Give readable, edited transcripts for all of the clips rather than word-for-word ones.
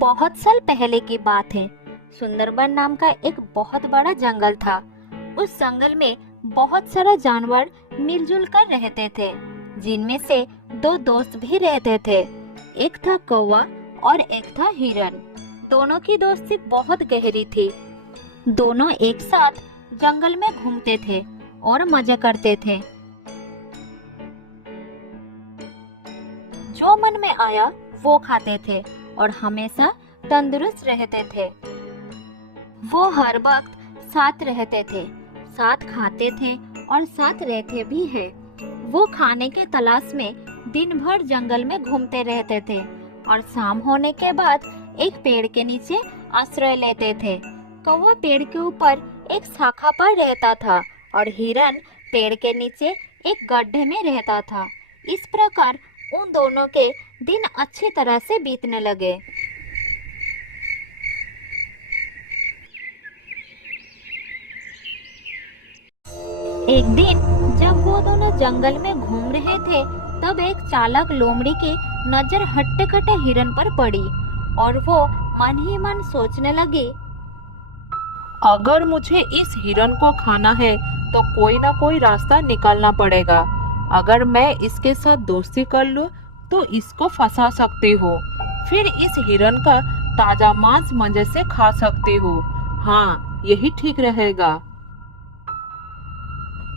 बहुत साल पहले की बात है। सुंदरबन नाम का एक बहुत बड़ा जंगल था। उस जंगल में बहुत सारा जानवर मिलजुल कर रहते थे, जिनमें से दो दोस्त भी रहते थे। एक था कौवा और एक था हिरन। दोनों की दोस्ती बहुत गहरी थी। दोनों एक साथ जंगल में घूमते थे और मजे करते थे। जो मन में आया वो खाते थे और हमेशा तंदुरुस्त रहते थे। वो हर वक्त साथ रहते थे, साथ खाते थे और साथ रहते भी हैं। वो खाने के तलाश में दिन भर जंगल में घूमते रहते थे और शाम होने के बाद एक पेड़ के नीचे आश्रय लेते थे। कौवा पेड़ के ऊपर एक शाखा पर रहता था और हिरन पेड़ के नीचे एक गड्ढे में रहता था। इस प्रकार उन दोनों के दिन अच्छी तरह से बीतने लगे। एक दिन जब वो दोनों जंगल में घूम रहे थे, तब एक चालाक लोमड़ी की नजर हट्टे-कट्टे हिरन पर पड़ी और वो मन ही मन सोचने लगी, अगर मुझे इस हिरन को खाना है तो कोई ना कोई रास्ता निकालना पड़ेगा। अगर मैं इसके साथ दोस्ती कर लूं तो इसको फंसा सकती हूँ, फिर इस हिरन का ताजा मांस मजे से खा सकती हूँ। हाँ, यही ठीक रहेगा।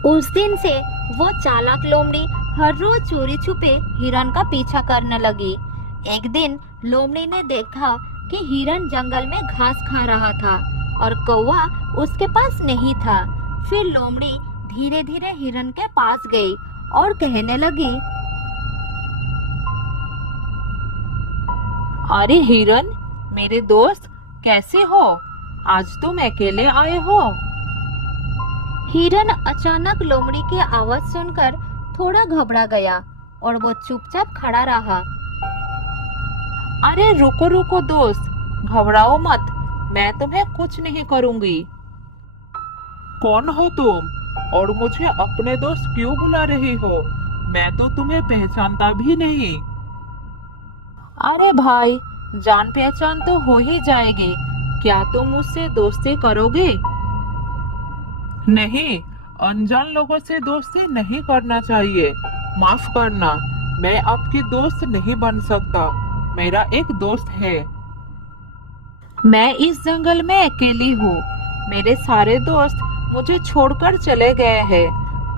उस दिन से वो चालाक लोमड़ी हर रोज चोरी छुपे हिरन का पीछा करने लगी। एक दिन लोमड़ी ने देखा कि हिरन जंगल में घास खा रहा था और कौवा उसके पास नहीं था। फिर लोमड़ी धीरे धीरे हिरन के पास गई और कहने लगी, अरे हिरन, मेरे दोस्त, कैसे हो? आज तुम अकेले आए हो? हिरन अचानक लोमड़ी की आवाज सुनकर थोड़ा घबरा गया और वो चुपचाप खड़ा रहा। अरे रुको रुको दोस्त, घबराओ मत, मैं तुम्हें कुछ नहीं करूंगी। कौन हो तुम और मुझे अपने दोस्त क्यों बुला रही हो? मैं तो तुम्हें पहचानता भी नहीं। अरे भाई, जान पहचान तो हो ही जाएगी। क्या तुम मुझसे दोस्ती करोगे? नहीं, अनजान लोगों से दोस्ती नहीं करना चाहिए। माफ करना, मैं आपकी दोस्त नहीं बन सकता। मेरा एक दोस्त है। मैं इस जंगल में अकेली हूँ। मेरे सारे दोस्त मुझे छोड़कर चले गए हैं।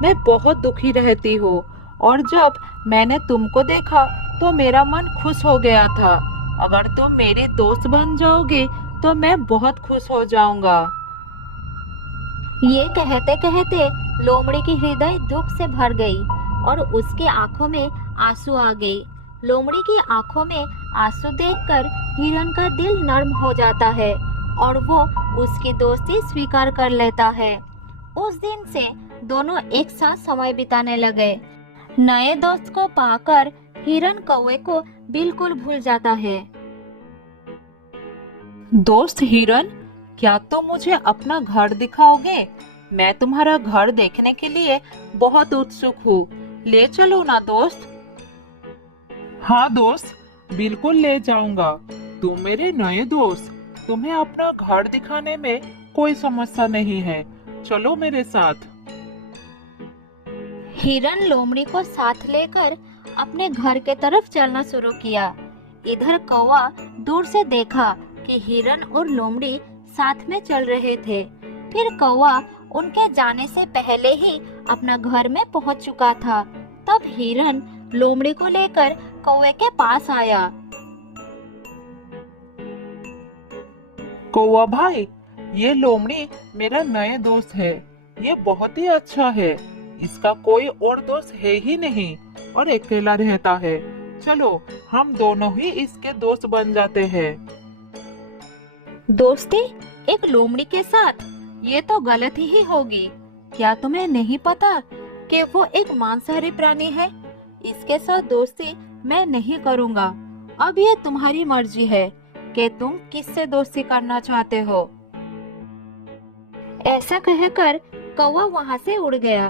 मैं बहुत दुखी रहती हूँ और जब मैंने तुमको देखा तो मेरा मन खुश हो गया था। अगर तुम मेरी दोस्त बन जाओगे तो मैं बहुत खुश हो जाऊंगा। ये कहते कहते लोमड़ी की हृदय दुख से भर गई और उसकी आंखों में आंसू आ गई। लोमड़ी की आंखों में आंसू देखकर हिरन का दिल नर्म हो जाता है और वो उसकी दोस्ती स्वीकार कर लेता है। उस दिन से दोनों एक साथ समय बिताने लगे। नए दोस्त को पाकर हिरन कौवे को बिल्कुल भूल जाता है। दोस्त हिरन, क्या तुम मुझे अपना घर दिखाओगे? मैं तुम्हारा घर देखने के लिए बहुत उत्सुक हूँ। ले चलो ना दोस्त। हाँ दोस्त, बिल्कुल ले जाऊंगा। तुम मेरे नए दोस्त, तुम्हें अपना घर दिखाने में कोई समस्या नहीं है। चलो मेरे साथ। हिरन लोमड़ी को साथ लेकर अपने घर के तरफ चलना शुरू किया। इधर कौवा दूर से देखा कि हिरन और लोमड़ी साथ में चल रहे थे। फिर कौवा उनके जाने से पहले ही अपना घर में पहुंच चुका था। तब हिरन लोमड़ी को लेकर कौवे के पास आया। कौवा भाई, ये लोमड़ी मेरा नया दोस्त है। ये बहुत ही अच्छा है। इसका कोई और दोस्त है ही नहीं और अकेला रहता है। चलो, हम दोनों ही इसके दोस्त बन जाते हैं। दोस्ती एक लोमड़ी के साथ, ये तो गलत ही होगी। क्या तुम्हें नहीं पता कि वो एक मांसाहारी प्राणी है? इसके साथ दोस्ती मैं नहीं करूँगा। अब ये तुम्हारी मर्जी है कि तुम किससे दोस्ती करना चाहते हो। ऐसा कहकर कौवा वहाँ से उड़ गया,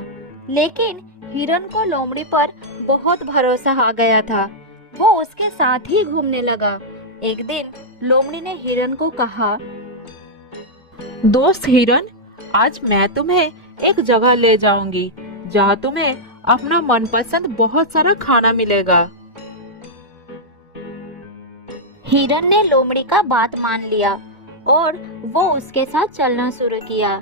लेकिन हिरन को लोमड़ी पर बहुत भरोसा आ गया था। वो उसके साथ ही घूमने लगा। एक दिन लोमड़ी ने हिरन को कहा, दोस्त हिरन, आज मैं तुम्हें एक जगह ले जाऊंगी जहाँ तुम्हें अपना मनपसंद बहुत सारा खाना मिलेगा। हिरन ने लोमड़ी का बात मान लिया और वो उसके साथ चलना शुरू किया।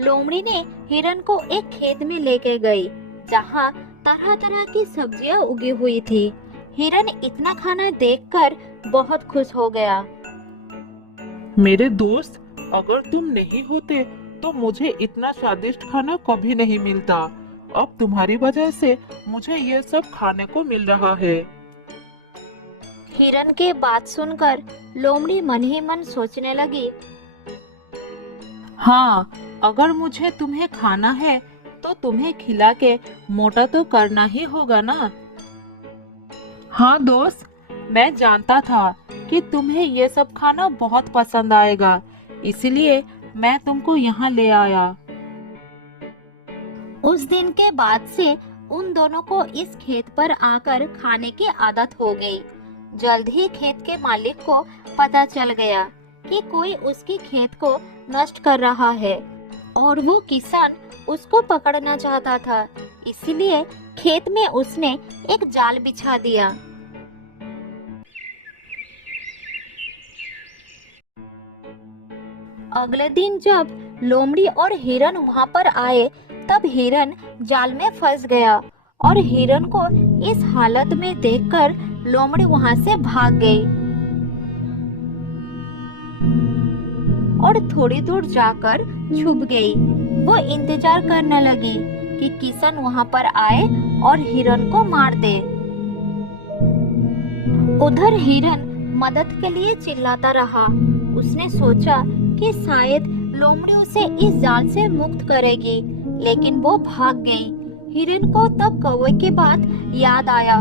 लोमड़ी ने हिरन को एक खेत में लेके गई जहाँ तरह तरह की सब्जियां उगी हुई थी। हिरन इतना खाना देखकर बहुत खुश हो गया। मेरे दोस्त, अगर तुम नहीं होते तो मुझे इतना स्वादिष्ट खाना कभी नहीं मिलता। अब तुम्हारी वजह से मुझे ये सब खाने को मिल रहा है। हिरन के बात सुनकर लोमड़ी मन ही मन सोचने लगी, हाँ, अगर मुझे तुम्हें खाना है तो तुम्हें खिला के मोटा तो करना ही होगा ना। हाँ दोस्त, मैं जानता था कि तुम्हें ये सब खाना बहुत पसंद आएगा, इसलिए मैं तुमको यहाँ ले आया। उस दिन के बाद से उन दोनों को इस खेत पर आकर खाने की आदत हो गई। जल्द ही खेत के मालिक को पता चल गया कि कोई उसके खेत को नष्ट कर रहा है और वो किसान उसको पकड़ना चाहता था। इसलिए खेत में उसने एक जाल बिछा दिया। अगले दिन जब लोमड़ी और हिरन वहां पर आए, तब हिरन जाल में फंस गया और हिरन को इस हालत में देखकर लोमड़ी वहां से भाग गई और थोड़ी दूर जाकर छुप गई। वो इंतजार करने लगी कि किसान वहां पर आए और हिरन को मार दे। उधर हिरन मदद के लिए चिल्लाता रहा। उसने सोचा कि शायद लोमड़ी उसे इस जाल से मुक्त करेगी, लेकिन वो भाग गई। हिरन को तब कौवे की बात याद आया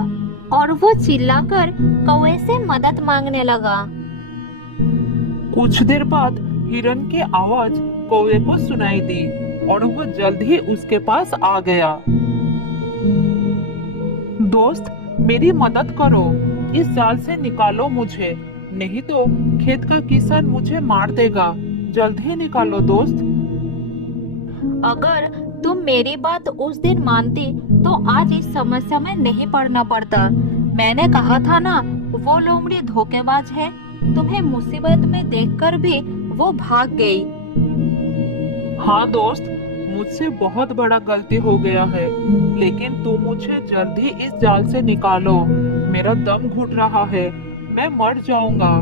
और वो चिल्लाकर कौवे से मदद मांगने लगा। कुछ देर बाद हिरन की आवाज कौवे को सुनाई दी और वो जल्द ही उसके पास आ गया। दोस्त, मेरी मदद करो, इस जाल से निकालो मुझे, नहीं तो खेत का किसान मुझे मार देगा। जल्द ही निकालो दोस्त। अगर तुम मेरी बात उस दिन मानती तो आज इस समस्या में नहीं पड़ना पड़ता। मैंने कहा था ना, वो लोमड़ी धोखेबाज है। तुम्हें मुसीबत में देखकर भी वो भाग गई। हाँ दोस्त, मुझसे बहुत बड़ा गलती हो गया है, लेकिन तुम मुझे जल्द ही इस जाल से निकालो। मेरा दम घुट रहा है, मैं मर जाऊंगा।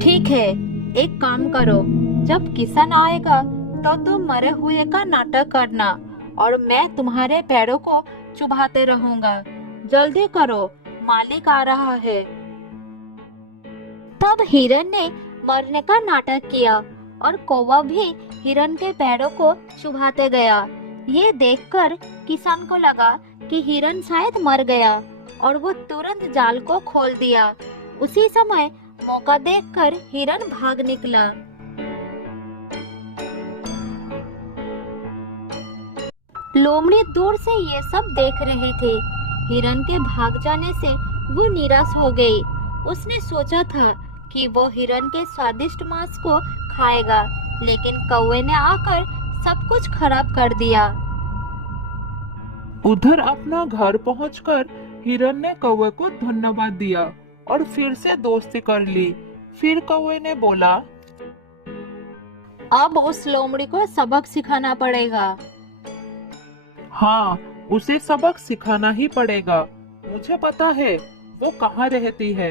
ठीक है, एक काम करो, जब किसान आएगा तो तुम मरे हुए का नाटक करना और मैं तुम्हारे पैरों को चुभाते रहूंगा। जल्दी करो, मालिक आ रहा है। तब हिरन ने मरने का नाटक किया और कौवा भी हिरन के पैरों को चुभाते गया। ये देखकर किसान को लगा कि हिरन शायद मर गया और वो तुरंत जाल को खोल दिया। उसी समय मौका देखकर हिरन भाग निकला। लोमड़ी दूर से ये सब देख रही थी। हिरन के भाग जाने से वो निराश हो गई। उसने सोचा था कि वो हिरन के स्वादिष्ट मांस को खाएगा, लेकिन कौवे ने आकर सब कुछ खराब कर दिया। उधर अपना घर पहुंचकर हिरन ने कौवे को धन्यवाद दिया और फिर से दोस्ती कर ली। फिर कौवे ने बोला, अब उस लोमड़ी को सबक सिखाना पड़ेगा। हाँ, उसे सबक सिखाना ही पड़ेगा। मुझे पता है वो कहाँ रहती है।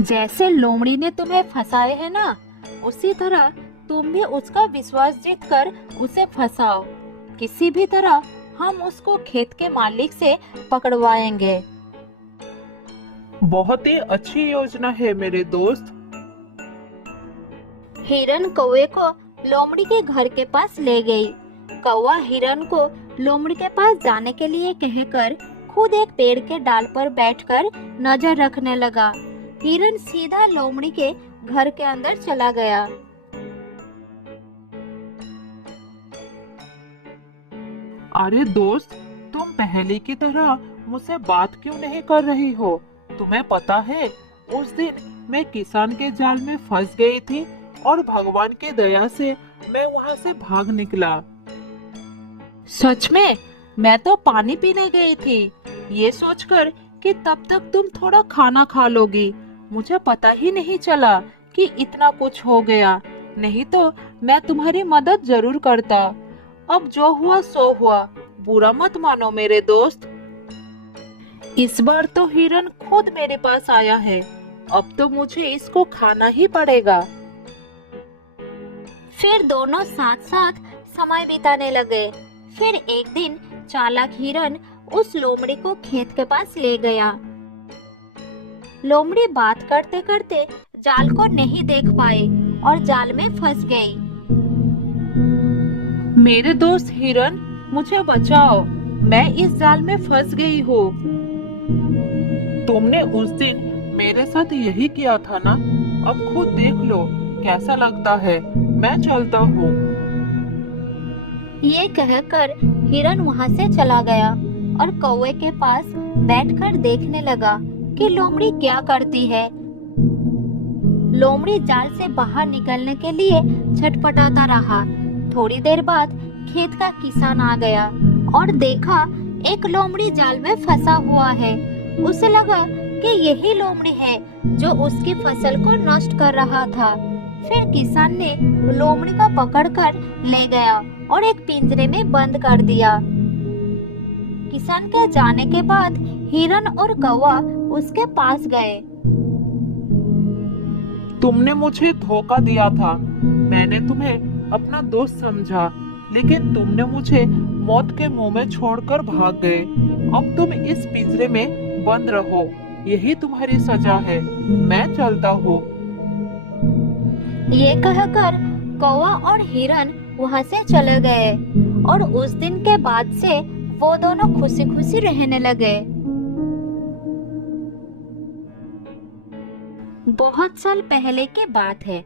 जैसे लोमड़ी ने तुम्हें फंसाए है ना, उसी तरह तुम भी उसका विश्वास जीतकर उसे फंसाओ। किसी भी तरह हम उसको खेत के मालिक से पकड़वाएंगे। बहुत ही अच्छी योजना है मेरे दोस्त। हिरन कौवे को लोमड़ी के घर के पास ले गई। कौवा हिरन को लोमड़ी के पास जाने के लिए कहकर खुद एक पेड़ के डाल पर बैठकर नजर रखने लगा। हिरन सीधा लोमड़ी के घर के अंदर चला गया। अरे दोस्त, तुम पहले की तरह मुझसे बात क्यों नहीं कर रही हो? तुम्हें पता है, उस दिन मैं किसान के जाल में फंस गई थी और भगवान की दया से मैं वहां से भाग निकला। सच में? मैं तो पानी पीने गई थी, ये सोचकर कि तब तक तुम थोड़ा खाना खा लोगी। मुझे पता ही नहीं चला कि इतना कुछ हो गया, नहीं तो मैं तुम्हारी मदद जरूर करता। अब जो हुआ सो हुआ, बुरा मत मानो मेरे दोस्त। इस बार तो हिरन खुद मेरे पास आया है, अब तो मुझे इसको खाना ही पड़ेगा। फिर दोनों साथ साथ समय बिताने लगे। फिर एक दिन चालाक हिरन उस लोमड़ी को खेत के पास ले गया। लोमड़ी बात करते करते जाल को नहीं देख पाई और जाल में फंस गई। मेरे दोस्त हिरन, मुझे बचाओ, मैं इस जाल में फंस गई हूँ। तुमने उस दिन मेरे साथ यही किया था ना? अब खुद देख लो कैसा लगता है। मैं चलता हूँ। ये कहकर हिरन वहां से चला गया और कौवे के पास बैठकर देखने लगा कि लोमड़ी क्या करती है। लोमड़ी जाल से बाहर निकलने के लिए छटपटाता रहा। थोड़ी देर बाद खेत का किसान आ गया और देखा एक लोमड़ी जाल में फंसा हुआ है। उसे लगा कि यही लोमड़ी है जो उसकी फसल को नष्ट कर रहा था। फिर किसान ने लोमड़ी को पकड़कर ले गया और एक पिंजरे में बंद कर दिया। किसान के जाने के बाद हिरन और कौवा उसके पास गए। तुमने मुझे धोखा दिया था। मैंने तुम्हें अपना दोस्त समझा, लेकिन तुमने मुझे मौत के मुंह में छोड़कर भाग गए। अब तुम इस पिंजरे में बंद रहो, यही तुम्हारी सजा है। मैं चलता हूँ। ये कहकर कौवा और हिरन वहां से चले गए और उस दिन के बाद से वो दोनों खुशी खुशी रहने लगे। बहुत साल पहले की बात है।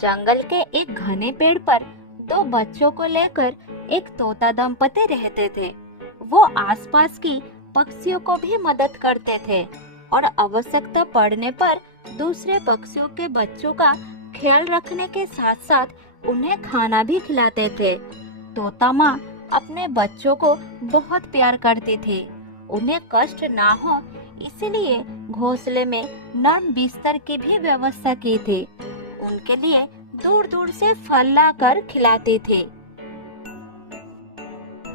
जंगल के एक घने पेड़ पर दो बच्चों को लेकर एक तोता दंपति रहते थे। वो आसपास की पक्षियों को भी मदद करते थे और आवश्यकता पड़ने पर दूसरे पक्षियों के बच्चों का ख्याल रखने के साथ साथ उन्हें खाना भी खिलाते थे। तोता माँ अपने बच्चों को बहुत प्यार करती थी। उन्हें कष्ट ना हो इसलिए घोंसले में नरम बिस्तर की भी व्यवस्था की थी। उनके लिए दूर दूर से फल लाकर खिलाती थी।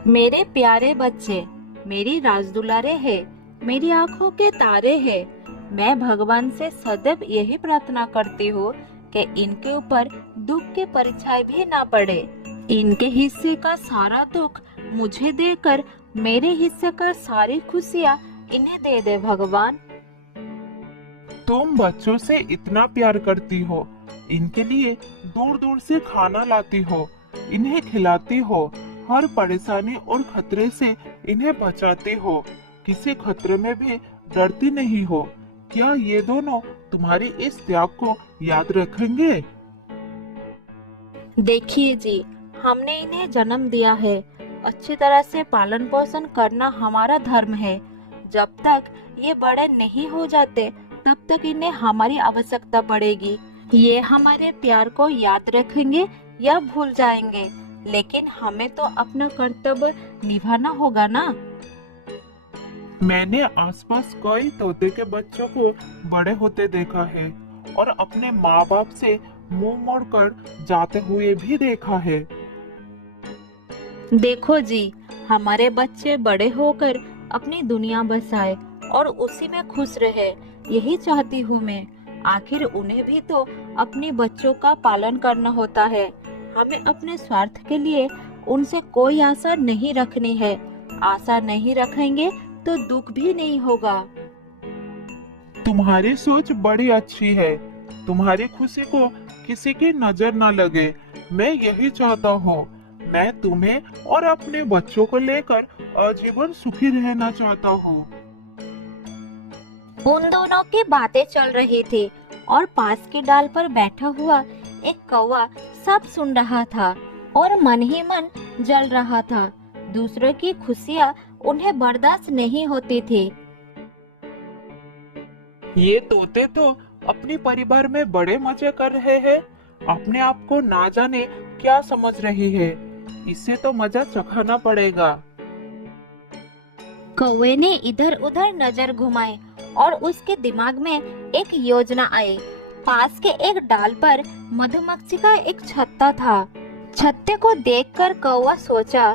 मेरे प्यारे बच्चे, मेरी राजदुलारे हैं, मेरी आंखों के तारे हैं। मैं भगवान से सदैव यही प्रार्थना करती हूँ कि इनके ऊपर दुख की परछाई भी ना पड़े। इनके हिस्से का सारा दुख मुझे देकर मेरे हिस्से का सारी खुशियाँ इन्हें दे दे भगवान। तुम बच्चों से इतना प्यार करती हो, इनके लिए दूर दूर से खाना लाती हो, इन्हें खिलाती हो, हर परेशानी और खतरे से इन्हें बचाती हो, किसी खतरे में भी डरती नहीं हो। क्या ये दोनों तुम्हारी इस त्याग को याद रखेंगे? देखिए जी, हमने इन्हें जन्म दिया है, अच्छी तरह से पालन पोषण करना हमारा धर्म है। जब तक ये बड़े नहीं हो जाते तब तक इन्हें हमारी आवश्यकता पड़ेगी। ये हमारे प्यार को याद रखेंगे या भूल जाएंगे, लेकिन हमें तो अपना कर्तव्य निभाना होगा ना। मैंने आसपास कई तोते के बच्चों को बड़े होते देखा है और अपने माँ बाप से मुंह मोड़कर जाते हुए भी देखा है। देखो जी, हमारे बच्चे बड़े होकर अपनी दुनिया बसाए और उसी में खुश रहे, यही चाहती हूँ मैं। आखिर उन्हें भी तो अपने बच्चों का पालन करना होता है। हमें अपने स्वार्थ के लिए उनसे कोई आशा नहीं रखनी है। आशा नहीं रखेंगे तो दुख भी नहीं होगा। तुम्हारी सोच बड़ी अच्छी है। तुम्हारी खुशी को किसी की नजर न लगे, मैं यही चाहता हूँ। मैं तुम्हें और अपने बच्चों को लेकर आजीवन सुखी रहना चाहता हूँ। उन दोनों की बातें चल रही थी और पास की डाल पर बैठा हुआ एक कौवा सब सुन रहा था और मन ही मन जल रहा था। दूसरों की खुशियाँ उन्हें बर्दाश्त नहीं होती थी। ये तोते तो अपनी परिवार में बड़े मजे कर रहे हैं। अपने आप को ना जाने क्या समझ रही है। इससे तो मजा चखाना पड़ेगा। कौवे ने इधर उधर नजर घुमाई और उसके दिमाग में एक योजना आई। पास के एक डाल पर मधुमक्खी का एक छत्ता था। छत्ते को देखकर कौवा सोचा,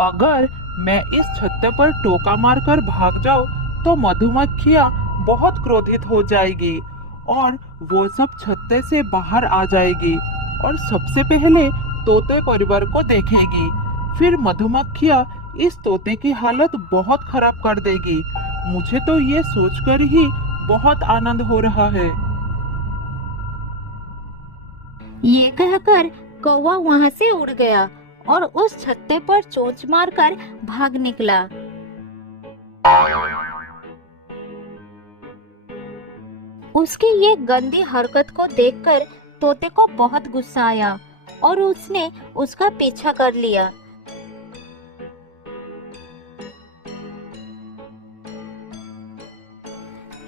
अगर मैं इस छत्ते पर टोका मारकर भाग जाऊं तो मधुमक्खियां बहुत क्रोधित हो जाएगी और वो सब छत्ते से बाहर आ जाएगी और सबसे पहले तोते परिवार को देखेगी। फिर मधुमक्खियां इस तोते की हालत बहुत खराब कर देगी। मुझे तो ये सोचकर ही बहुत आनंद हो रहा है। ये कहकर कौवा वहां से उड़ गया और उस छत्ते पर चोंच मारकर भाग निकला। उसकी ये गंदी हरकत को देखकर तोते को बहुत गुस्सा आया और उसने उसका पीछा कर लिया।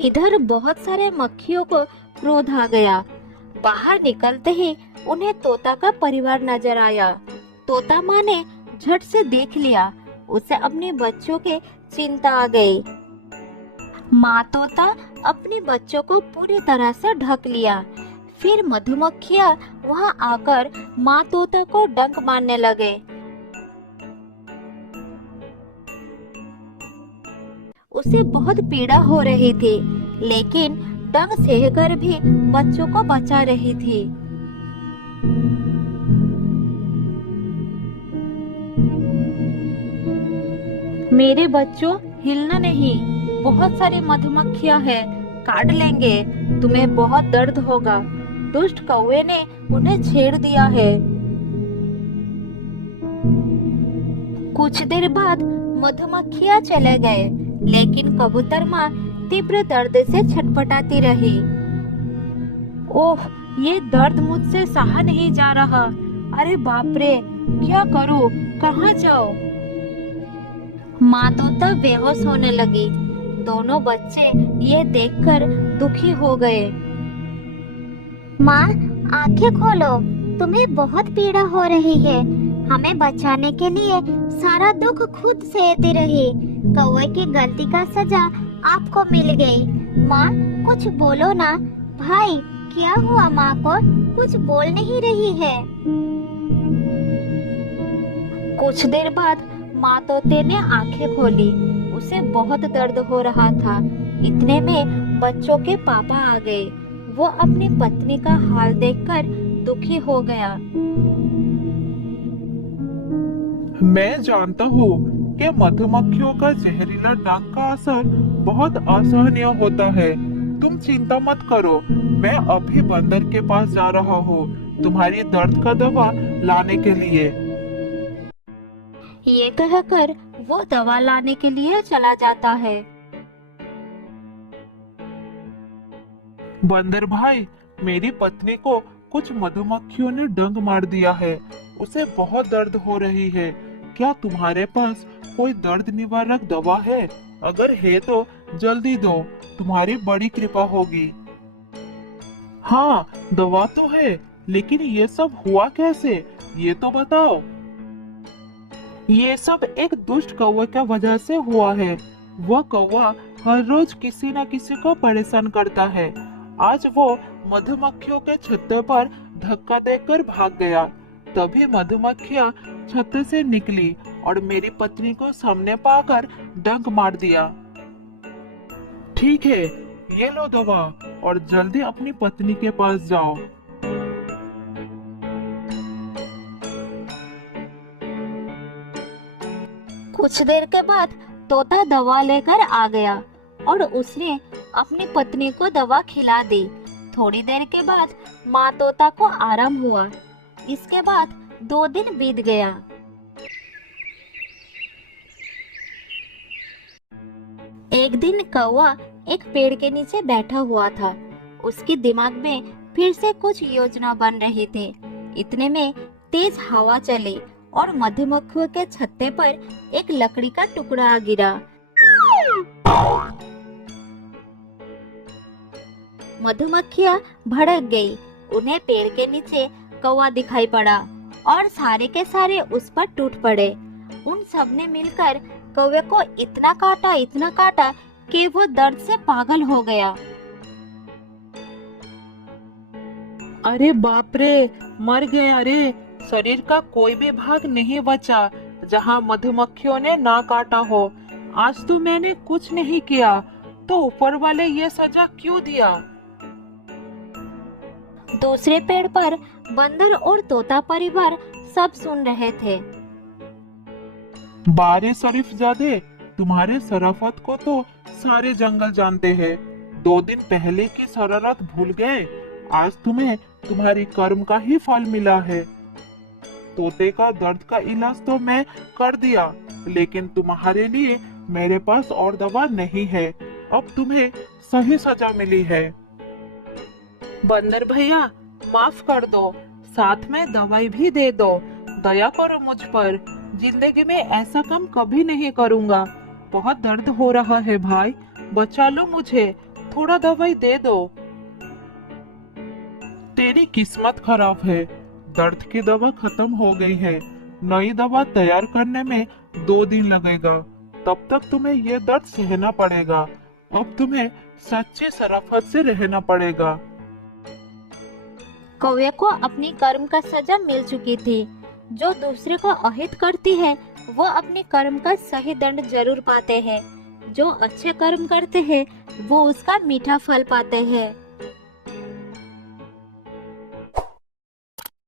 इधर बहुत सारे मक्खियों को क्रोध आ गया। बाहर निकलते ही उन्हें तोता का परिवार नजर आया। तोता माँ ने झट से देख लिया। उसे अपने बच्चों के चिंता आ गई। माँ तोता अपने बच्चों को पूरी तरह से ढक लिया। फिर मधुमक्खियाँ वहाँ आकर माँ तोता को डंक मारने लगे। उसे बहुत पीड़ा हो रही थी, लेकिन डंक सहकर भी बच्चों को बचा रही थी। मेरे बच्चों, हिलना नहीं, बहुत सारी मधुमक्खियां हैं, काट लेंगे, तुम्हें बहुत दर्द होगा। दुष्ट कौवे ने उन्हें छेड़ दिया है। कुछ देर बाद मधुमक्खियां चले गए, लेकिन कबूतर माँ तीव्र दर्द से छटपटाती रही। ओह, ये दर्द मुझसे सहा नहीं जा रहा। अरे बाप रे, क्या करूं, कहाँ जाऊं? माँ तोता बेहोश होने लगी। दोनों बच्चे ये देखकर दुखी हो गए। माँ, आंखें खोलो, तुम्हें बहुत पीड़ा हो रही है। हमें बचाने के लिए सारा दुख खुद सहती रही। कौवे की गलती का सजा आपको मिल गई। माँ, कुछ बोलो ना। भाई, क्या हुआ? माँ को कुछ बोल नहीं रही है। कुछ देर बाद माँ तोते ने आंखें खोली। उसे बहुत दर्द हो रहा था। इतने में बच्चों के पापा आ गए। वो अपनी पत्नी का हाल देखकर दुखी हो गया। मैं जानता हूँ कि मधुमक्खियों का जहरीला डंक का असर बहुत असहनीय होता है। तुम चिंता मत करो, मैं अभी बंदर के पास जा रहा हूँ तुम्हारी दर्द का दवा लाने के लिए। ये कहकर वो दवा लाने के लिए चला जाता है। बंदर भाई, मेरी पत्नी को कुछ मधुमक्खियों ने डंक मार दिया है। उसे बहुत दर्द हो रही है। क्या तुम्हारे पास कोई दर्द निवारक दवा है? अगर है तो जल्दी दो, तुम्हारी बड़ी कृपा होगी। हाँ, दवा तो है, लेकिन ये सब हुआ कैसे, ये तो बताओ। ये सब एक दुष्ट कौवे की वजह से हुआ है। वह कौवा हर रोज किसी न किसी को परेशान करता है। आज वो मधुमक्खियों के छत्ते पर धक्का देकर भाग गया। तभी मधुमक्खियां छत्ते से निकली और मेरी पत्नी को सामने पाकर डंक मार दिया। ठीक है, ये लो दवा और जल्दी अपनी पत्नी के पास जाओ। कुछ देर के बाद तोता दवा लेकर आ गया और उसने अपनी पत्नी को दवा खिला दी। थोड़ी देर के बाद माँ तोता को आराम हुआ। इसके बाद 2 दिन बीत गया। एक दिन कौवा एक पेड़ के नीचे बैठा हुआ था। उसके दिमाग में फिर से कुछ योजना बन रही थी। इतने में तेज हवा चली और मधुमक्खियों के छत्ते पर एक लकड़ी का टुकड़ा गिरा। मधुमक्खियाँ भड़क गई। उन्हें पेड़ के नीचे कौवा दिखाई पड़ा और सारे के सारे उस पर टूट पड़े। उन सब ने मिलकर कौवे को इतना काटा कि वो दर्द से पागल हो गया। अरे बाप रे, मर गया रे। शरीर का कोई भी भाग नहीं बचा जहाँ मधुमक्खियों ने ना काटा हो। आज तो मैंने कुछ नहीं किया, तो ऊपर वाले ये सजा क्यों दिया? दूसरे पेड़ पर बंदर और तोता परिवार सब सुन रहे थे। बारे शरीफजादे, तुम्हारे शराफत को तो सारे जंगल जानते हैं। 2 दिन पहले की शरारत भूल गए। आज तुम्हें तुम्हारी कर्म का ही फल मिला है। तोते का दर्द का इलाज तो मैं कर दिया, लेकिन तुम्हारे लिए मेरे पास और दवा नहीं है। अब तुम्हें सही सजा मिली है। बंदर भैया, माफ कर दो, साथ में दवाई भी दे दो। दया करो मुझ पर। जिंदगी में ऐसा काम कभी नहीं करूंगा। बहुत दर्द हो रहा है भाई, बचा लो मुझे। थोड़ा दवाई दे दो। तेरी किस्मत खराब है, दर्द की दवा खत्म हो गई है। नई दवा तैयार करने में 2 दिन लगेगा। तब तक तुम्हें ये दर्द सहना पड़ेगा। अब तुम्हें सच्ची शराफत से रहना पड़ेगा। कौवे को अपनी कर्म का सजा मिल चुकी थी। जो दूसरे को अहित करती है वो अपने कर्म का सही दंड जरूर पाते हैं। जो अच्छे कर्म करते हैं वो उसका मीठा फल पाते हैं।